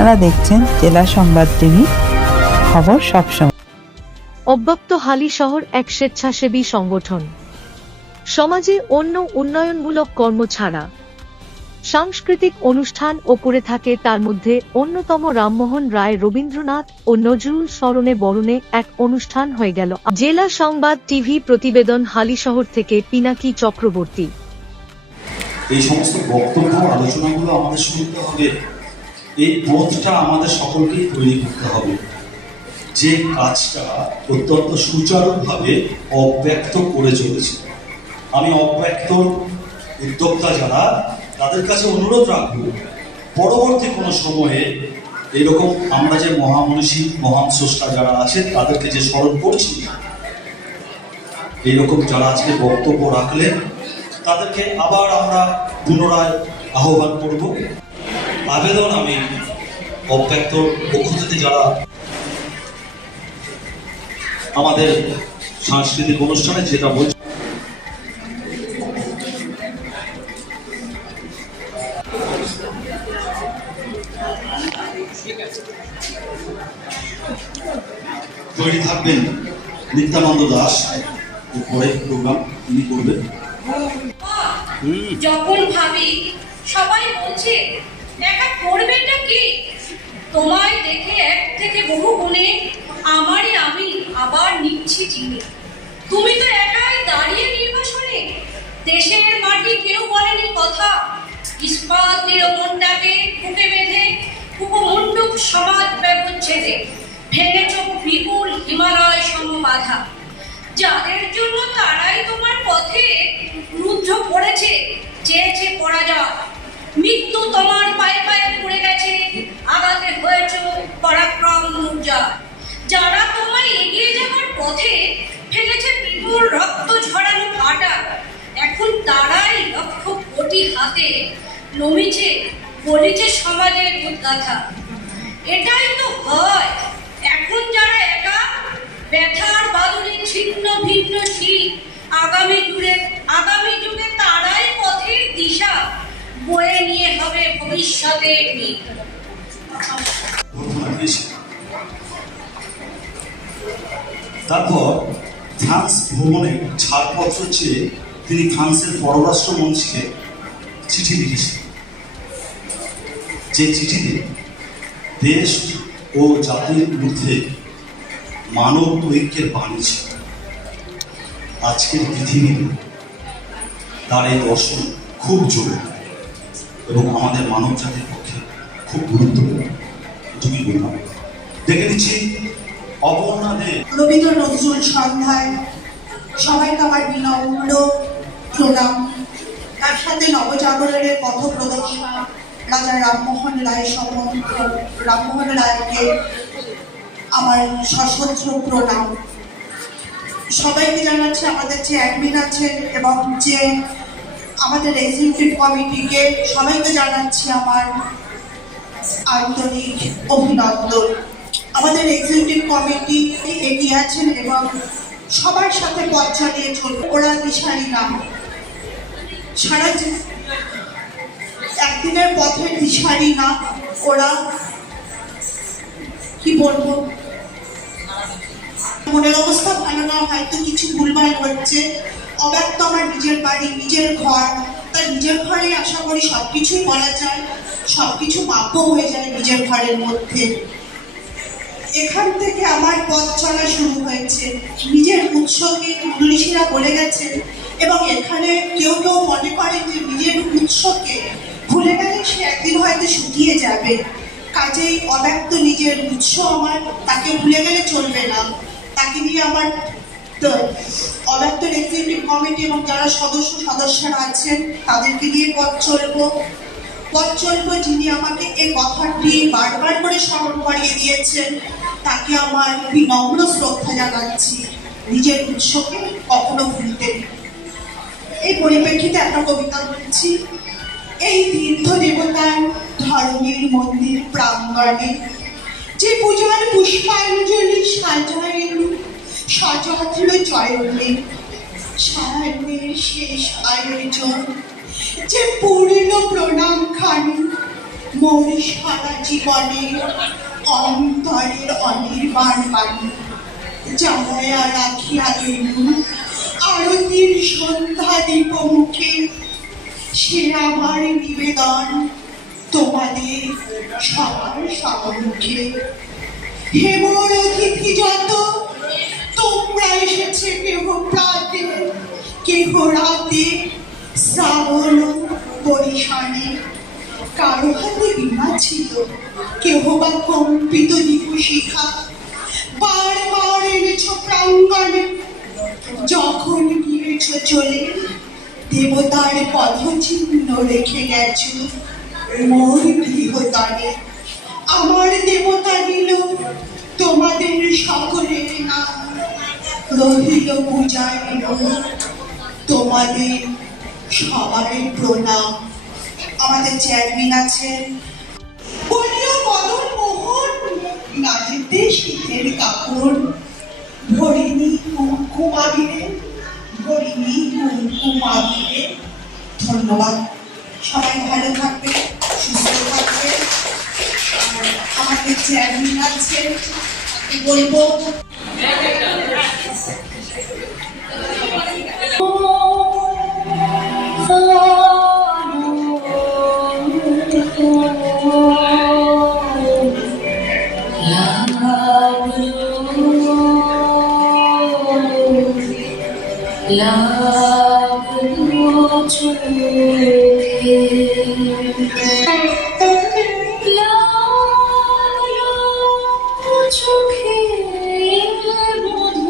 আপনারা দেখছেন জেলা সংবাদ টিভি খবর সবসময় অব্যক্ত হালি শহর এক স্বেচ্ছাসেবী সংগঠন। সমাজে অন্য উন্নয়নমূলক কর্ম ছাড়া। সাংস্কৃতিক অনুষ্ঠান ও করে থাকে তার মধ্যে অন্যতম রামমোহন রায় রবীন্দ্রনাথ ও নজরুল স্মরণে বরণে এক অনুষ্ঠান হয়ে গেল। জেলা সংবাদ টিভি প্রতিবেদন হালি শহর থেকে পিনাকি চক্রবর্তী। এই সমস্ত বক্তব্য আলোচনাগুলো আমাদের শুনতে হবে। এই বোধটা আমাদের সকলকেই তৈরি করতে হবে। যে কাজটা অত্যন্ত সুচারুভাবে অব্যক্ত করে চলেছে। আমি অব্যক্ত উদ্যোক্তা যারা, তাদের কাছে অনুরোধ রাখব, পরবর্তী কোনো সময়ে এরকম আমরা যে মহামনীষী, মহান স্রষ্টা যারা আছেন, তাদেরকে যে স্মরণ করছি এইরকম যারা আজকে বক্তব্য রাখলেন, তাদেরকে আবার আমরা পুনরায় আহ্বান করব। আবেদন আমি অব্যক্ত পক্ষ থেকে যারা আমাদের সাংস্কৃতিক অনুষ্ঠানে যেটা বলছি তৈরি থাকবেন নিত্যানন্দ দাস পরে প্রোগ্রাম তিনি করবেন। যখন ভাবি সবাই বলছে করবেটা কি? তোমায় দেখে এক থেকে বহু গুণে আমারই আমি আবার নিচ্ছি চিনি তুমি তো একাই দাঁড়িয়ে নির্বাসনে। দেশের মাটি কেউ বলেনি কথা। ইস্পাত মনটাকে বুকে বেঁধে উপমণ্ডপ সমাজ ব্যবচ্ছেদে ভেঙেছ বিপুল হিমালয় সমবাধা যাদের জন্য তারাই তোমার পথে রুদ্ধ পড়েছে, চেয়েছে পরাজয়। মৃত্যু তোমার পায়ে পায়ে আঘাতে হয়েছ পরাক্রম মুর্জা। যারা তোমায় এগিয়ে যাওয়ার পথে ফেলেছে বিপুল রক্ত ঝরানো কাটা, এখন তারাই লক্ষ কোটি হাতে নমিছে, বলিছে সমাজের উদ্গাথা এটাই তো হয় এখন যারা একা, ব্যথার বাদলে ছিন্ন ভিন্ন শীত, আগামী যুগে আগামী যুগে তারাই পথের দিশা বয়ে নিয়ে হবে ভবিষ্যতে ঘটনা হয়েছে তারপর ফ্রান্স ভ্রমণে ছাড়পত্র চেয়ে তিনি ফ্রান্সের পররাষ্ট্রমন্ত্রীকে চিঠি লিখেছেন যে চিঠিতে দেশ ও জাতির মধ্যে মানব ঐক্যের বাণী ছিল। আজকের পৃথিবীতে তার এই দর্শন খুব জরুরি এবং আমাদের মানব জাতির খুব বললাম দেখে নিচ্ছি অপর্ণা দে রবীন্দ্র নজরুল সন্ধ্যায় সবাইকে আমার বিনম্র প্রণাম। তার সাথে নবজাগরণের পথ প্রদর্শন রাজা রামমোহন রায় সম্বন্ধ রামমোহন রায়কে আমার সশস্ত্র প্রণাম। সবাইকে জানাচ্ছি, আমাদের যে অ্যাডমিন আছেন এবং যে আমাদের এক্সিকিউটিভ কমিটিকে সবাইকে জানাচ্ছি আমার আন্তরিক অভিনন্দন। আমাদের এক্সিকিউটিভ কমিটি এগিয়ে আছেন এবং সবার সাথে পথ চালিয়ে চলবে। ওরা দিশারি না। সারা একদিনের পথের দিশারি না। ওরা কি বলব? মনের অবস্থা ভালো না, হয়তো কিছু ভুলভাল হচ্ছে। অব্যক্ত আমার নিজের বাড়ি, নিজের ঘর। তাই নিজের ঘরে আশা করি সব কিছুই বলা যায়। সব কিছু মাপও হয়ে যায় নিজের ঘরের মধ্যে। এখান থেকে আমার পথ চলা শুরু হয়েছে। নিজের উৎসকে ঋষিরা বলে গেছেন এবং এখানে কেউ কেউ মনে করেন যে নিজের উৎসকে ভুলে গেলে সে একদিন হয়তো শুকিয়ে যাবে। কাজেই অব্যক্ত নিজের উৎস আমার তাকে ভুলে গেলে চলবে না। তাকে নিয়ে আমার অব্যক্ত এক্সিকিউটিভ কমিটি এবং যারা সদস্য সদস্যরা আছেন তাদেরকে নিয়ে পথ চলবো। পথ যিনি আমাকে এই কথাটি বারবার করে স্মরণ করিয়ে দিয়েছেন, তাকে আমার বিনম্র শ্রদ্ধা জানাচ্ছি। নিজের উৎসকে কখনো ভুলতে এই পরিপ্রেক্ষিতে একটা কবিতা বলছি। এই তীর্থ দেবতার ধরনের মন্দির প্রাঙ্গণে, যে পূজার পুষ্পাঞ্জলি সাজাইল সযত্ন চয়নে সারান্যের শেষ আয়োজন যে পূর্ণ প্রণাম খানি মোর সারা জীবনে, অন্তরের অনির্বাণ বাণী জামায়া রাখিয়া গেল আরতির সন্ধ্যা দীপ মুখে সে আমার নিবেদন তোমাদের সবার সম্মুখে হে মোর অতিথি যত, তোমরা এসেছে কেহ প্রাতে, কেহ রাতে শ্রাবণ বরিশানে কারও হাতে ছিল, কেহ বা কম্পিত দীপশিখা বারবার এনেছ প্রাঙ্গণে। যখন গিয়েছ চলে, দেবতার পদচিহ্ন রেখে গেছ। মোর গৃহতলে আমার দেবতা দিল তোমাদের সকলের নাম। রহিল পূজায় তোমাদের সবার প্রণাম। আমাদের চেয়ারম্যান আছেন বলিও মদন মোহন নাজিতে শীতের কাপড় ভরিনি দিলে ভরিনি দিলে ধন্যবাদ। সবাই ভালো থাকবে সুস্থ থাকবে আমাদের চেয়ারম্যান আছেন বলব চোখে লাগল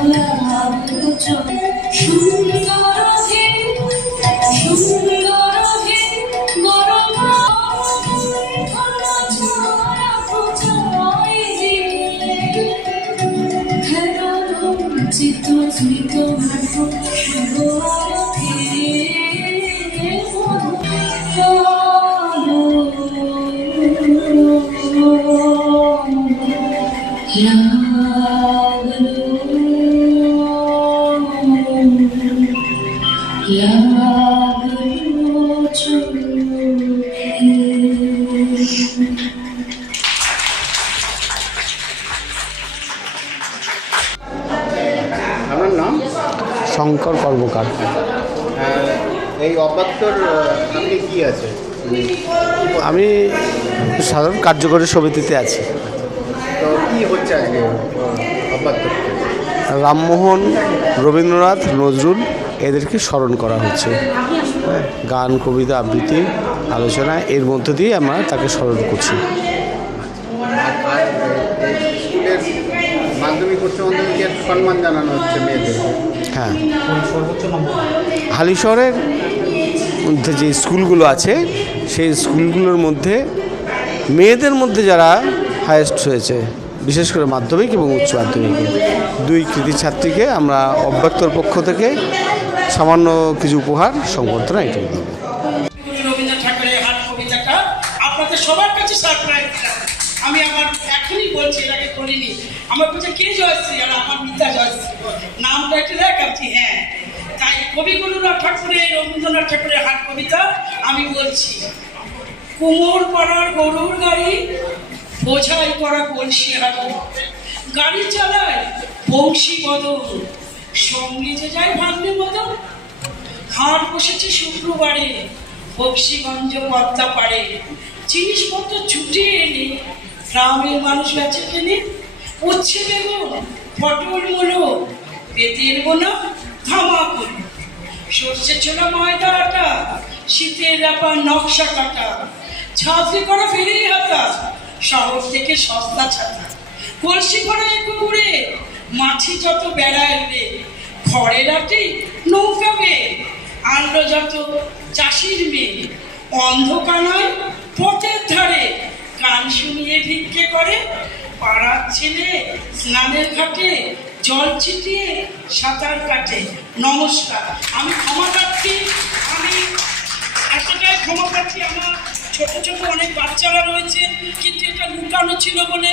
কোনালো লাগল চোখে সুন্দর এই কি আছে? আমি সাধারণ কার্যকরী সমিতিতে আছি। তো কি হচ্ছে আজকে অবাত্তর রামমোহন রবীন্দ্রনাথ নজরুল এদেরকে স্মরণ করা হচ্ছে। হ্যাঁ, গান কবিতা আবৃত্তি আলোচনা এর মধ্য দিয়ে আমরা তাকে স্মরণ করছি আর আর এই স্কুলের মাধ্যমিক উচ্চ মাধ্যমিকের সম্মান জানানো হচ্ছে মেয়েদেরকে হ্যাঁ। হালিশহরের মধ্যে যে স্কুলগুলো আছে সেই স্কুলগুলোর মধ্যে মেয়েদের মধ্যে যারা হায়েস্ট হয়েছে বিশেষ করে মাধ্যমিক এবং উচ্চ মাধ্যমিকে দুই কৃতি ছাত্রীকে আমরা অব্যক্তর পক্ষ থেকে সামান্য কিছু উপহার সংবর্ধনা এটাই দেবো আপনাদের সবার কাছে সারপ্রাইজ আমি আমার এখনই বলছি এর আগে করিনি। আমার কাছে কে জয়শ্রী? আর আমার মিতা জয়শ্রী। নামটা একটু দেখাচ্ছি হ্যাঁ। তাই কবিগুরুনাথ ঠাকুরের, রবীন্দ্রনাথ ঠাকুরের হাট কবিতা আমি বলছি। কুমোর পাড়ার গরুর গাড়ি, বোঝাই করা কলসি হাঁটু। গাড়ি চালায় বংশী বদল সঙ্গে যে যায় ভাগ্নে বদল হাট বসেছে শুক্রবারে, বক্সিগঞ্জ পদ্মা পাড়ে। জিনিসপত্র ছুটে এনে গ্রামের মানুষ বেচে কেনে। উচ্ছে বেগুন পটল মূলো, বেতের বোনা ধামাকুল সর্ষে ছোলা ময়দা আটা শীতের ব্যাপার নকশা কাটা। ছাত্রী করা ফেরেই হাতা, শহর থেকে সস্তা ছাতা। কলসি করা একটু উড়ে মাছি যত বেড়ায় উড়ে খড়ের আটি নৌকা মেয়ে আনলো যত চাষির মেয়ে অন্ধকানায় পথের ধারে গান শুনিয়ে ভিক্ষে করে পাড়ার ছেলে স্নানের ঘাটে জল ছিটিয়ে সাঁতার কাটে। নমস্কার। আমি ক্ষমা প্রার্থী। আমি এতটাই ক্ষমা প্রার্থী, আমার ছোট ছোট অনেক বাচ্চারা রয়েছে, কিন্তু এটা লুকানো ছিল বলে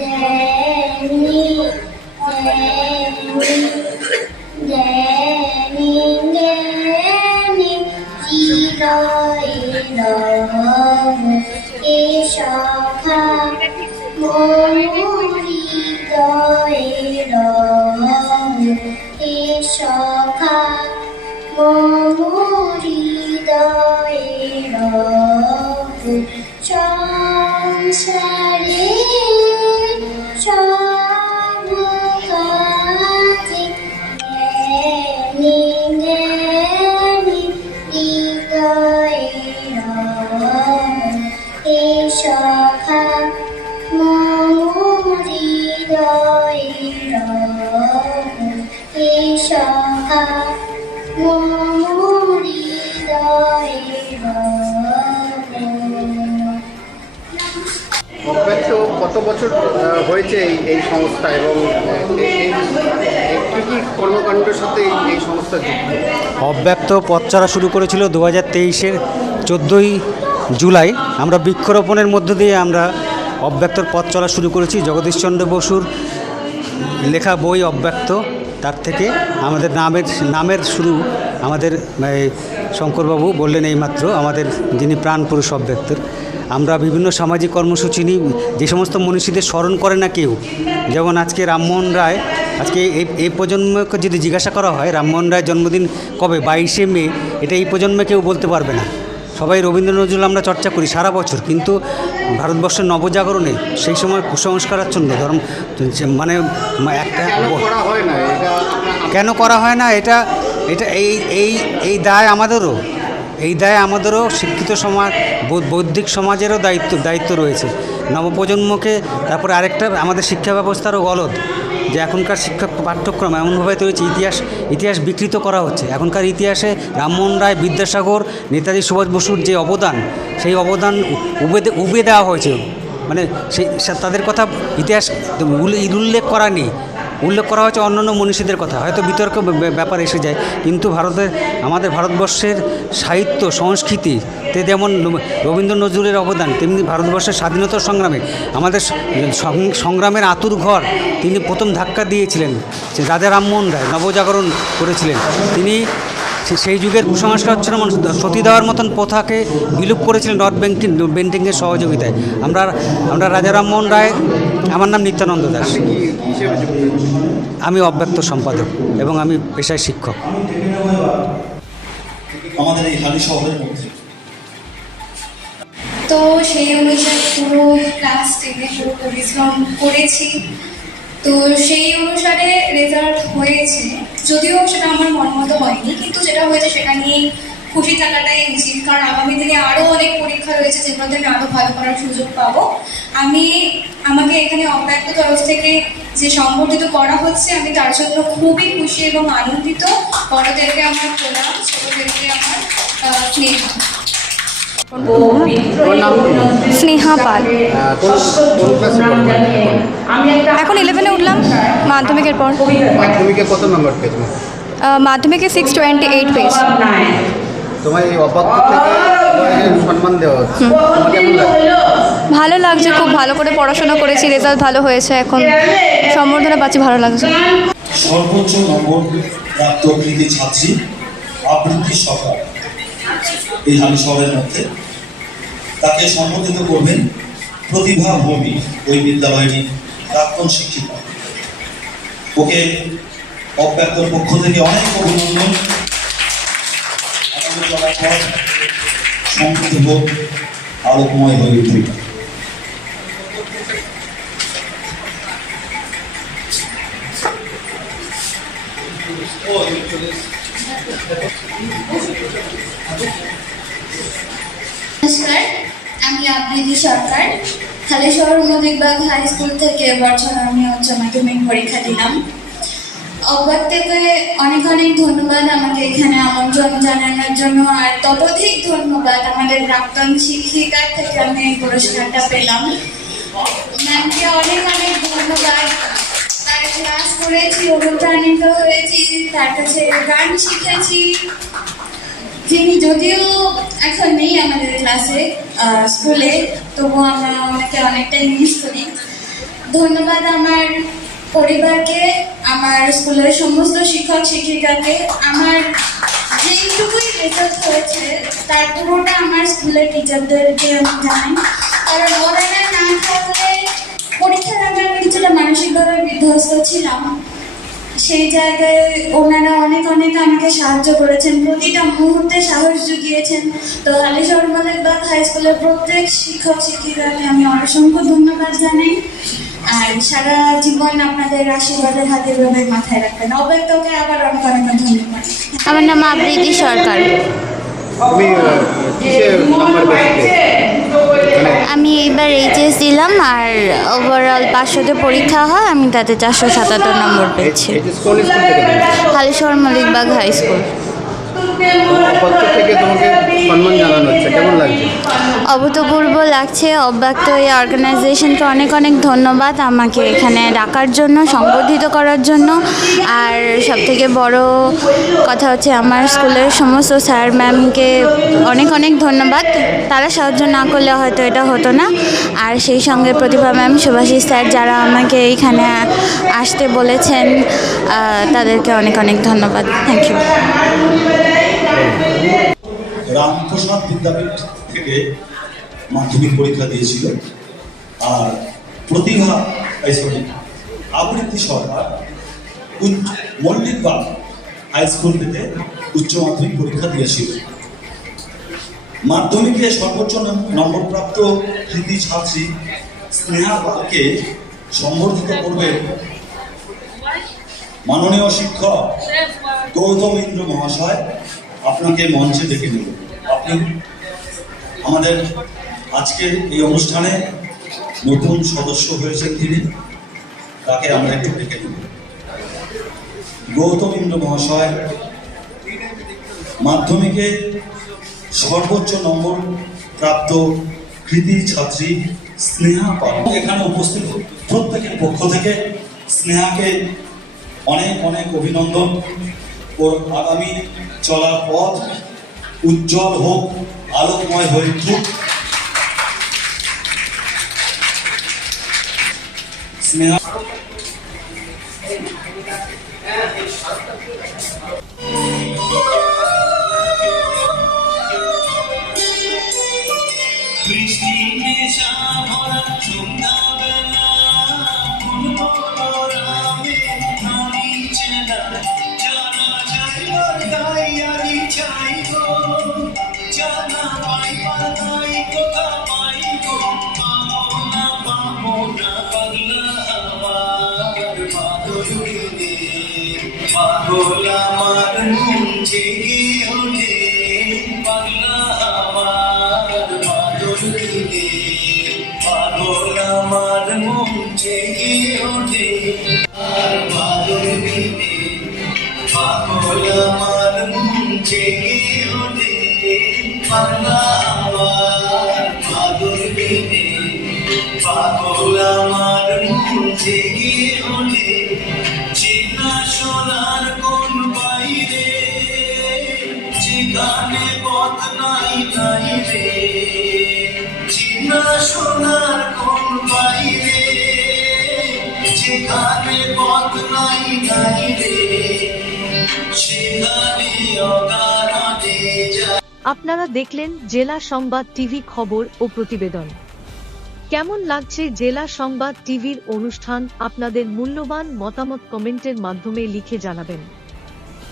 সখা বছর হয়েছে এই সংস্থা এবং কর্মকাণ্ডের সাথে এই- সংস্থা অব্যক্ত পথ চলা শুরু করেছিল দু হাজার তেইশের চোদ্দোই জুলাই। আমরা বৃক্ষরোপণের মধ্য দিয়ে আমরা অব্যক্তর পথ চলা শুরু করেছি। জগদীশচন্দ্র বসুর লেখা বই অব্যক্ত তার থেকে আমাদের নামের নামের শুরু আমাদের এই, শঙ্করবাবু বললেন এইমাত্র আমাদের যিনি প্রাণ পুরুষ অব্যক্তর আমরা বিভিন্ন সামাজিক কর্মসূচি নিই যে সমস্ত মনীষীদের স্মরণ করে না কেউ যেমন আজকে রামমোহন রায় আজকে এই এই প্রজন্মকে যদি জিজ্ঞাসা করা হয় রামমোহন রায়ের জন্মদিন কবে বাইশে মে এটা এই প্রজন্মে কেউ বলতে পারবে না। সবাই রবীন্দ্র নজরুল আমরা চর্চা করি সারা বছর কিন্তু ভারতবর্ষের নবজাগরণে সেই সময় কুসংস্কারাচ্ছন্ন ধর্ম মানে একটা কেন করা হয় না? এটা এটা এই এই এই দায় আমাদেরও। এই দায় আমাদেরও শিক্ষিত সমাজ বৌদ্ধিক সমাজেরও দায়িত্ব দায়িত্ব রয়েছে। নবপ্রজন্মকে তারপরে আরেকটা আমাদের শিক্ষা ব্যবস্থারও গলদ, যে এখনকার শিক্ষা পাঠ্যক্রম এমনভাবে তৈরি ইতিহাস ইতিহাস বিকৃত করা হচ্ছে। এখনকার ইতিহাসে রামমোহন রায়, বিদ্যাসাগর, নেতাজি সুভাষ বসুর যে অবদান, সেই অবদান উবে উবে দেওয়া হয়েছে। মানে সেই তাদের কথা ইতিহাস উল্লেখ করা নেই। উল্লেখ করা হয়েছে অন্যান্য মনীষীদের কথা। হয়তো বিতর্ক ব্য- ব্যাপার এসে যায়। কিন্তু ভারতের আমাদের ভারতবর্ষের সাহিত্য সংস্কৃতিতে যেমন রবীন্দ্র নজরুলের অবদান, তেমনি ভারতবর্ষের স্বাধীনতা সংগ্রামে আমাদের সংগ্রামের আতুর ঘর তিনি প্রথম ধাক্কা দিয়েছিলেন। রাজা রামমোহন রায় নবজাগরণ করেছিলেন। তিনি সেই যুগের কুসংস্কার হচ্ছে মানুষ, সতী দেওয়ার মতন প্রথাকে বিলুপ করেছিলেন নর্থ ব্যাংকিং বেন্টিংয়ের সহযোগিতায়। আমরা আমরা রাজা রামমোহন রায় আমার নাম নিত্যানন্দ দাস। কি হিসেবে যুক্ত আমি অব্যক্ত সম্পাদক এবং আমি পেশায় শিক্ষক। আমাদের এই হালি শহরের মধ্যে। তো সেই অনুসারে পুরো ক্লাস টেনে পুরো পরিশ্রম করেছি। তো সেই অনুসারে রেজাল্ট হয়েছে। যদিও সেটা আমার মন মতো হয়নি কিন্তু যেটা হয়েছে সেটা নিয়ে খুশি থাকাটাই উচিত কারণ আগামী দিনে আরও অনেক পরীক্ষা রয়েছে যেগুলোতে আমি আরও ভালো করার সুযোগ পাবো। আমি আমাকে এখানে অব্যক্ত তরফ থেকে যে সংগঠিত করা হচ্ছে আমি তার জন্য খুবই খুশি এবং আনন্দিত। বড়দেরকে আমার প্রণাম ছোটদেরকে আমার স্নেহ? স্নেহা পাল? এখন ইলেভেনে উঠলাম। মাধ্যমিকের পর। মাধ্যমিকে কত নম্বর পেয়েছ? মাধ্যমিকে সিক্স টোয়েন্টি এইট পেয়েছি তোমার এই অবাক্য থেকে সম্মান দেওয়া হচ্ছে। তোমার কেমন লাগে ভালো লাগছে খুব ভালো করে পড়াশোনা করেছি রেজাল্ট ভালো হয়েছে এখন সম্বর্ধনা পাচ্ছি ভালো লাগছে। সর্বোচ্চ নম্বর প্রাপ্ত কৃতি ছাত্রী আবৃত্তি সরকার এই হালি শহরের মধ্যে। তাকে সম্বোধিত করবেন প্রতিভা ভূমি ওই বিদ্যালয়েরই প্রাক্তন শিক্ষিকা। ওকে অব্যক্তর পক্ষ থেকে অনেক অভিনন্দন। আগামী চলার পর সমৃদ্ধ হোক আলোকময় হয়ে উঠুক নমস্কার, আমি আবৃত্তি সরকার। হালেশহর মদিকবাগ হাই স্কুল থেকে এবছর আমি উচ্চ মাধ্যমিক পরীক্ষা দিলাম। অবাক থেকে অনেক অনেক ধন্যবাদ আমাকে এখানে আমন্ত্রণ জানানোর জন্য। আর ততোধিক ধন্যবাদ আমাদের প্রাক্তন শিক্ষিকার থেকে আমি এই পুরস্কারটা পেলাম। ম্যামকে অনেক অনেক ধন্যবাদ। তার ক্লাস করেছি, অনুপ্রাণিত হয়েছি, তার কাছে গান শিখেছি। যিনি যদিও এখন নেই আমাদের ক্লাসে স্কুলে তবুও আমরা ওনাকে অনেকটাই মিস করি। ধন্যবাদ আমার পরিবারকে, আমার স্কুলের সমস্ত শিক্ষক শিক্ষিকাকে, আমার যেইটুকুই রেজাল্ট হয়েছে, তার পুরোটা আমার স্কুলের টিচারদেরকে আমি জানাই। কারণ ওনারা না থাকলে পরীক্ষার আগে আমি কিছুটা মানসিকভাবে বিধ্বস্ত ছিলাম। সেই জায়গায় ওনারা অনেক অনেক আমাকে সাহায্য করেছেন, প্রতিটা মুহূর্তে সাহস জুগিয়েছেন। তো হালিশহর মালিকবাগ হাই স্কুলের প্রত্যেক শিক্ষক শিক্ষিকাকে আমি অসংখ্য ধন্যবাদ জানাই। আর সারা জীবন আপনাদের আশীর্বাদের হাতে মাথায় রাখবেন। অব্যক্তকে আবার অনেক অনেক ধন্যবাদ। আমার নাম আবৃতি সরকার। পেয়েছ? মানে আমি এইবার এইচএস দিলাম আর ওভারঅল পাঁচশোতে পরীক্ষা হয় আমি তাতে চারশো সাতাত্তর নম্বর পেয়েছি? হালেশ্বর মলিকবাগ হাই স্কুল থেকে তোমাকে সম্মান জানানো হচ্ছে। কেমন লাগছে? অভূতপূর্ব লাগছে অব্যক্ত এই অর্গানাইজেশনকে অনেক অনেক ধন্যবাদ আমাকে এখানে ডাকার জন্য সংগঠিত করার জন্য। আর সবথেকে বড় কথা হচ্ছে আমার স্কুলের সমস্ত স্যার ম্যামকে অনেক অনেক ধন্যবাদ। তারা সাহায্য না করলে হয়তো এটা হতো না। আর সেই সঙ্গে প্রতিভা ম্যাম সুভাষিস স্যার যারা আমাকে এইখানে আসতে বলেছেন তাদেরকে অনেক অনেক ধন্যবাদ। থ্যাংক ইউ রামপ্রসাদ বিদ্যাপীঠ থেকে মাধ্যমিক পরীক্ষা দিয়েছিল। আর প্রতিভা আবৃত্তি সরকার মল্লিকবাগ হাই স্কুল থেকে উচ্চ মাধ্যমিক পরীক্ষা দিয়েছিল। মাধ্যমিকে সর্বোচ্চ নম- নম্বরপ্রাপ্ত কৃতি ছাত্রী স্নেহা পালকে সম্বর্ধিত করবে মাননীয় শিক্ষক গৌতম ইন্দ্র মহাশয়। আপনাকে মঞ্চে ডেকে নেব। আপনি আমাদের আজকের এই অনুষ্ঠানে নতুন সদস্য হয়েছেন তিনি। তাকে আমরা একটু ডেকে নেব। গৌতম ইন্দ্র মহাশয় মাধ্যমিকে সর্বোচ্চ নম্বর প্রাপ্ত কৃতি ছাত্রী স্নেহা পাল। এখানে উপস্থিত প্রত্যেকের পক্ষ থেকে স্নেহাকে অনেক অনেক অভিনন্দন। ওর আগামী চলার পথ উজ্জ্বল হোক আলোকময় হয়ে উঠুক। স্নেহা বৃষ্টি Father, আপনারা দেখলেন জেলা সংবাদ টিভি খবর ও প্রতিবেদন। কেমন লাগছে জেলা সংবাদ টিভির অনুষ্ঠান? আপনাদের মূল্যবান মতামত কমেন্টের মাধ্যমে লিখে জানাবেন।